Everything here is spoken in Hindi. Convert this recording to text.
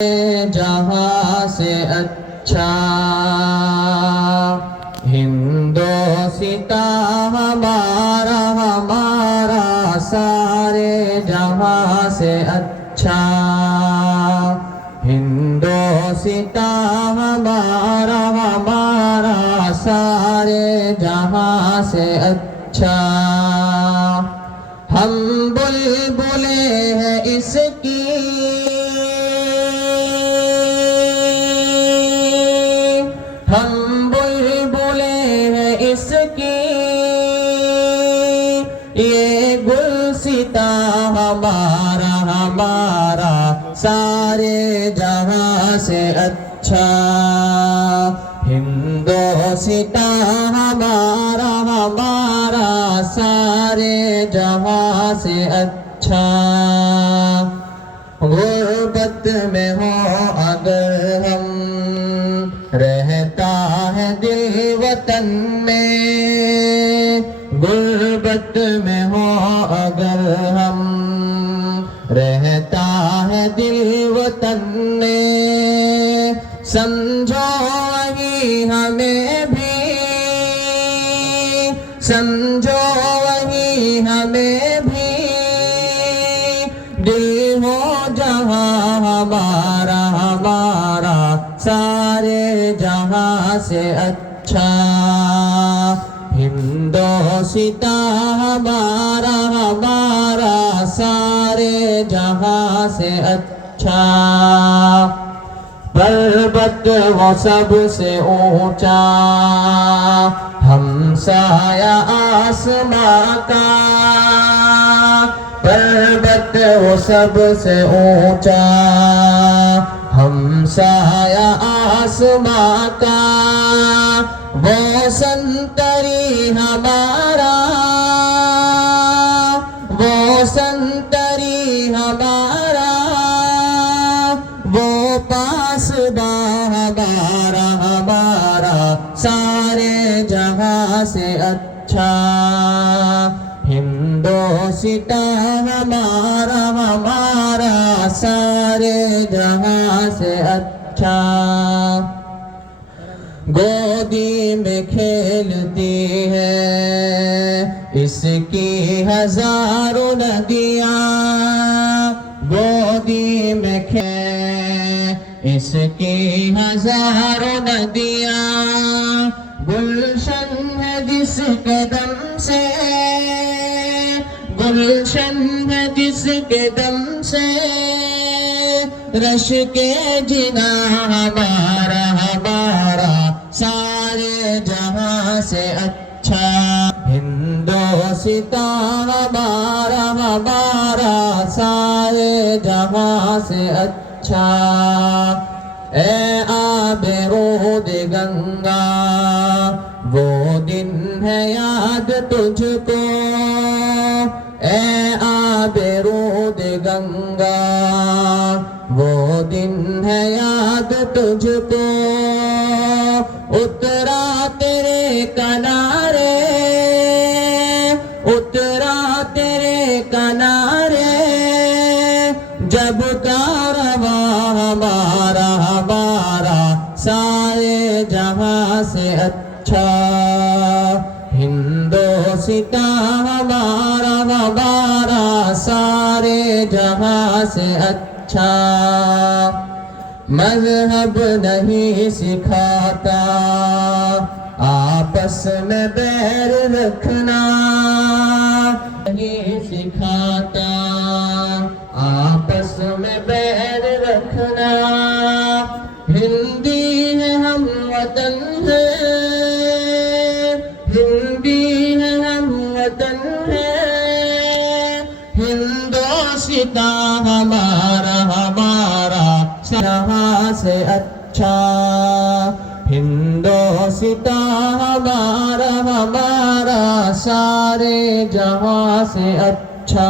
जहां से अच्छा हिंदोसिता हमारा हमारा सारे जहां से अच्छा हिंदोसिता हमारा हमारा सारे जहां से अच्छा हम बुलबुले हैं इसकी हम बुलबुले हैं इसकी ये गुलसिता हमारा हमारा सारे जहां से अच्छा हिंदोसिता हमारा हमारा सारे जहां से अच्छा गुर्बत में हो अगर हम रहता है दिल वतन में गुर्बत में हो अगर हम रहता है दिल वतन में समझो वही हमें भी समझो वही हमें भी दिल हो जहां हमारा हमारा सारे जहां से अच्छा हिंदोसिता हमारा हमारा सारे जहां से अच्छा पर्वत वो सबसे ऊंचा हमसाया आसमां का पर्वत वो सबसे ऊंचा हमसाया आसमां का वो संतरी हमारा वो संतरी हमारा वो पासबा हमारा हमारा सारे जहां से अच्छा हिंदोसिता हमारा हमारा सारे जहां से अच्छा गोदी में खेलती है इसकी हजारों नदियां गोदी में इसकी हजारों नदियां गुलशन है जिस कदम से गुलशन है जिस कदम से रश के जिना हमारा हमारा सारे जहां से अच्छा हिंदोसिता हमारा हमारा सारे जहां से अच्छा ए आबे रोद गंगा वो दिन है याद तुझको ए आबे रोद गंगा वो दिन है याद तुझको उतरा तेरे किनारे उतरा तेरे किनारे जब कारवा हमारा हमारा सारे जहां से अच्छा हिंदोसिता हमारा हमारा सारे जहां से अच्छा मजहब नहीं सिखाता आपस में बैर रखना नहीं सिखाता आपस में बैर रखना हिंदी है हम वतन है हिंदी है हम वतन है हिंदोसिता हमारा हमारा जहां से अच्छा हिंदोसिता हमारा हमारा सारे जहां से अच्छा